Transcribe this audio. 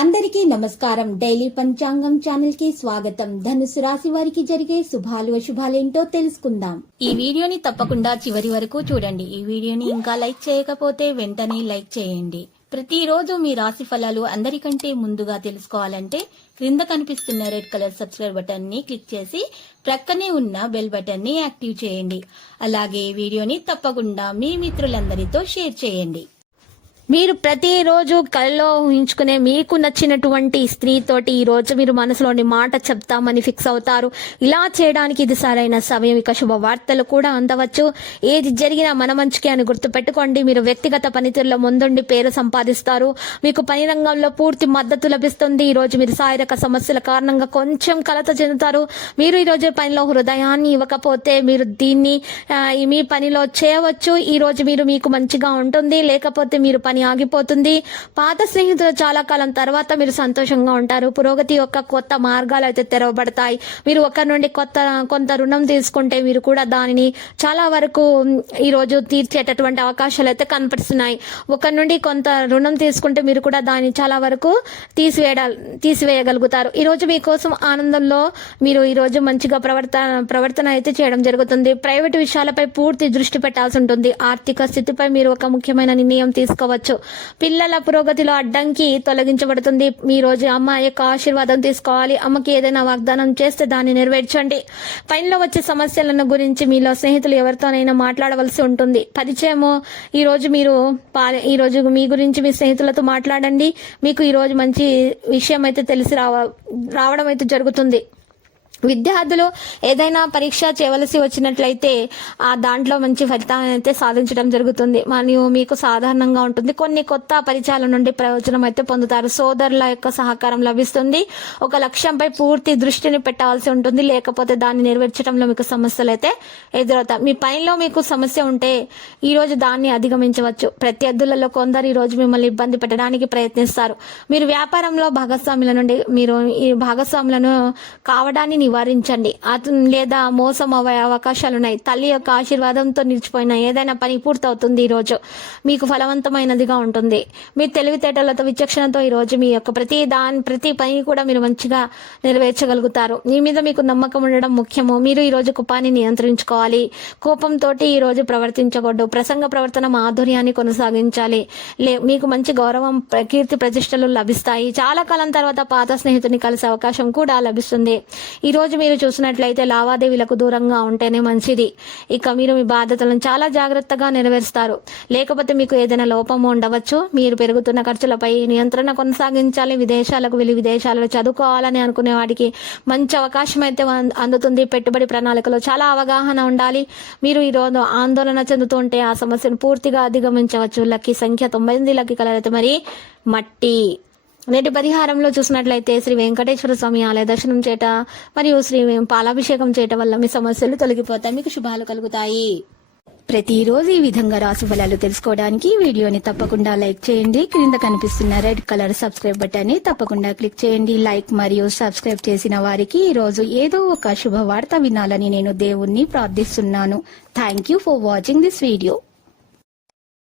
అందరికీ నమస్కారం. డైలీ పంచాంగం ఛానల్ కి స్వాగతం. ధనుసు రాశి వారికి జరిగే శుభాలు అశుభాలేంటో తెలుసుకుందాం. ఈ వీడియోని తప్పకుండా చివరి వరకు చూడండి. ఈ వీడియోని ఇంకా లైక్ చేయకపోతే వెంటనే లైక్ చేయండి. ప్రతిరోజు మీ రాశి ఫలాలు అందరికంటే ముందుగా తెలుసుకోవాలంటే క్రింద కనిపిస్తున్న రెడ్ కలర్ సబ్స్క్రైబ్ బటన్ ని క్లిక్ చేసి ప్రక్కనే ఉన్న బెల్ బటన్ ని యాక్టివ్ చేయండి. అలాగే వీడియోని తప్పకుండా మీ మిత్రులందరితో షేర్ చేయండి. మీరు ప్రతిరోజు కళ్ళలో ఊహించుకునే మీకు నచ్చినటువంటి స్త్రీతోటి ఈ రోజు మీరు మనసులోని మాట చెప్తామని ఫిక్స్ అవుతారు. ఇలా చేయడానికి ఇది సరైన సమయం. ఇక శుభవార్తలు కూడా అందవచ్చు. ఏది జరిగినా మన మంచికే అని గుర్తుపెట్టుకోండి. మీరు వ్యక్తిగత పనితీరులో ముందుండి పేరు సంపాదిస్తారు. మీకు పని రంగంలో పూర్తి మద్దతు లభిస్తుంది. ఈ రోజు మీరు శారీరక సమస్యల కారణంగా కొంచెం కలత చెందుతారు. మీరు ఈ రోజు పనిలో హృదయాన్ని ఇవ్వకపోతే మీరు దీన్ని మీ పనిలో చేయవచ్చు. ఈ రోజు మీకు మంచిగా ఉంటుంది. లేకపోతే మీరు పని ఆగిపోతుంది. పాత స్నేహితులు చాలా కాలం తర్వాత మీరు సంతోషంగా ఉంటారు. పురోగతి యొక్క కొత్త మార్గాలు అయితే తెరవబడతాయి. మీరు ఒకరి నుండి కొంత రుణం తీసుకుంటే మీరు కూడా దానిని చాలా వరకు ఈ రోజు తీర్చేటటువంటి అవకాశాలు అయితే కనపడుతున్నాయి. ఒకరి నుండి కొంత రుణం తీసుకుంటే మీరు కూడా దాన్ని చాలా వరకు తీసివేయగలుగుతారు. ఈ రోజు మీకోసం ఆనందంలో మీరు ఈ రోజు మంచిగా ప్రవర్తన అయితే చేయడం జరుగుతుంది. ప్రైవేటు విషయాలపై పూర్తి దృష్టి పెట్టాల్సి ఉంటుంది. ఆర్థిక స్థితిపై మీరు ఒక ముఖ్యమైన నిర్ణయం తీసుకోవచ్చు. పిల్లల పురోగతిలో అడ్డంకి తొలగించబడుతుంది. ఈ రోజు అమ్మ యొక్క ఆశీర్వాదం తీసుకోవాలి. అమ్మకి ఏదైనా వాగ్దానం చేస్తే దాన్ని నెరవేర్చండి. పనిలో వచ్చే సమస్యలను గురించి మీలో స్నేహితులు ఎవరితోనైనా మాట్లాడవలసి ఉంటుంది. పరిచయము ఈ రోజు మీ గురించి మీ స్నేహితులతో మాట్లాడండి. మీకు ఈ రోజు మంచి విషయం అయితే తెలిసి రావడం అయితే జరుగుతుంది. విద్యార్థులు ఏదైనా పరీక్ష చేయవలసి వచ్చినట్లయితే ఆ దాంట్లో మంచి ఫలితాన్ని అయితే సాధించడం జరుగుతుంది. మరియు మీకు సాధారణంగా ఉంటుంది. కొన్ని కొత్త పరిచయాల నుండి ప్రయోజనం అయితే పొందుతారు. సోదరుల యొక్క సహకారం లభిస్తుంది. ఒక లక్ష్యంపై పూర్తి దృష్టిని పెట్టాల్సి ఉంటుంది. లేకపోతే దాన్ని నెరవేర్చడంలో మీకు సమస్యలు అయితే ఎదురవుతాయి. మీ పనిలో మీకు సమస్య ఉంటే ఈ రోజు దాన్ని అధిగమించవచ్చు. ప్రత్యర్థులలో కొందరు ఈ రోజు మిమ్మల్ని ఇబ్బంది పెట్టడానికి ప్రయత్నిస్తారు. మీరు వ్యాపారంలో భాగస్వాములను కావడాన్ని నివారించండి. లేదా మోసం అయ్యే అవకాశాలున్నాయి. తల్లి యొక్క ఆశీర్వాదంతో నిలిచిపోయిన ఏదైనా పని పూర్తవుతుంది. ఈ రోజు మీకు ఫలవంతమైనదిగా ఉంటుంది. మీ తెలివితేటలతో విచక్షణతో ఈ రోజు మీ యొక్క ప్రతి పని కూడా మీరు మంచిగా నెరవేర్చగలుగుతారు. మీ మీద మీకు నమ్మకం ఉండడం ముఖ్యము. మీరు ఈ రోజు కోపాన్ని నియంత్రించుకోవాలి. కోపంతో ఈ రోజు ప్రవర్తించకూడదు. ప్రసంగ ప్రవర్తన మాధుర్యాన్ని కొనసాగించాలి. మీకు మంచి గౌరవం, కీర్తి ప్రతిష్టలు లభిస్తాయి. చాలా కాలం తర్వాత పాత స్నేహితుని కలిసే అవకాశం కూడా లభిస్తుంది. ఈ రోజు మీరు చూసినట్లయితే లావాదేవీలకు దూరంగా ఉంటేనే మంచిది. ఇక మీరు మీ బాధ్యతలను చాలా జాగ్రత్తగా నెరవేరుస్తారు. లేకపోతే మీకు ఏదైనా లోపము ఉండవచ్చు. మీరు పెరుగుతున్న ఖర్చులపై నియంత్రణ కొనసాగించాలి. విదేశాలకు వెళ్లి విదేశాలలో చదువుకోవాలని అనుకునే వాడికి మంచి అవకాశం అయితే అందుతుంది. పెట్టుబడి ప్రణాళికలో చాలా అవగాహన ఉండాలి. మీరు ఈ రోజు ఆందోళన చెందుతుంటే ఆ సమస్యను పూర్తిగా అధిగమించవచ్చు. లక్కీ సంఖ్య 98. లక్కీ కలర్ అయితే మరి మట్టి. నేటి పరిహారంలో చూసినట్లయితే శ్రీ వెంకటేశ్వర స్వామి ఆలయ దర్శనం చేయట మరియు శ్రీ పాలాభిషేకం చేయటం వల్ల మీ సమస్యలు తొలగిపోతాయి. మీకు శుభాలు కలుగుతాయి. ప్రతిరోజు ఈ విధంగా రాశి ఫలాలు తెలుసుకోవడానికి వీడియోని తప్పకుండా లైక్ చేయండి. క్రింద కనిపిస్తున్న రెడ్ కలర్ సబ్స్క్రైబ్ బటన్ ని తప్పకుండా క్లిక్ చేయండి. లైక్ మరియు సబ్స్క్రైబ్ చేసిన వారికి ఈ రోజు ఏదో ఒక శుభవార్త వినాలని నేను దేవుణ్ణి ప్రార్థిస్తున్నాను. Thank you for watching this video.